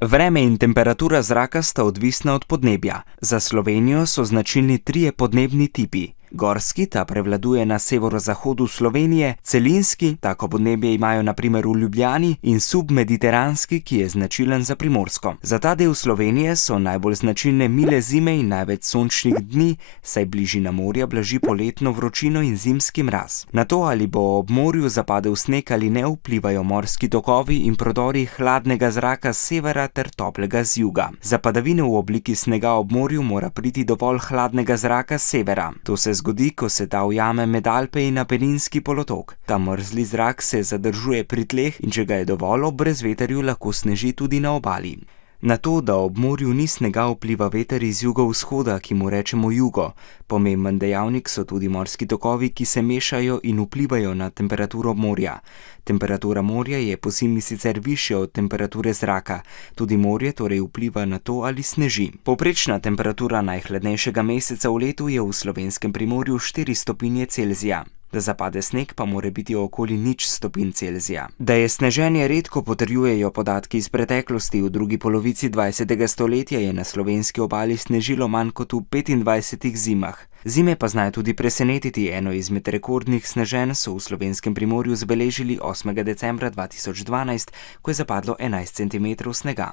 Vreme in temperatura zraka sta odvisna od podnebja. Za Slovenijo so značilni trije podnebni tipi. Gorski, ta prevladuje na severozahodu Slovenije, celinski, tako podnebje imajo na primer v Ljubljani, in submediteranski, ki je značilen za Primorsko. Za ta del Slovenije so najbolj značilne mile zime in največ sončnih dni, saj bližina morja blaži poletno vročino in zimski mraz. Na to, ali bo ob morju zapadel sneg ali ne, vplivajo morski tokovi in prodori hladnega zraka s severa ter toplega z juga. Za padavine v obliki snega ob morju mora priti dovolj hladnega zraka s severa. To se zgodi, ko se ta ujame med Alpe in Apeninski polotok. Ta mrzli zrak se zadržuje pri tleh in če ga je dovolj, ob brezveterju lahko sneži tudi na obali. Na to, da ob morju ni snega, vpliva veter iz jugovzhoda, ki mu rečemo jugo. Pomemben dejavnik so tudi morski tokovi, ki se mešajo in vplivajo na temperaturo morja. Temperatura morja je pozimi sicer višja od temperature zraka. Tudi morje torej vpliva na to, ali sneži. Povprečna temperatura najhladnejšega meseca v letu je v slovenskem Primorju 4 stopinje Celzija. Da zapade sneg, pa mora biti okoli 0 stopinj Celzija. Da je sneženje redko, potrjujejo podatki iz preteklosti. V drugi polovici 20. stoletja je na slovenski obali snežilo manj kot v 25 zimah. Zime pa znajo tudi presenetiti. Eno izmed rekordnih sneženj so v slovenskem Primorju zabeležili 8. decembra 2012, ko je zapadlo 11 cm snega.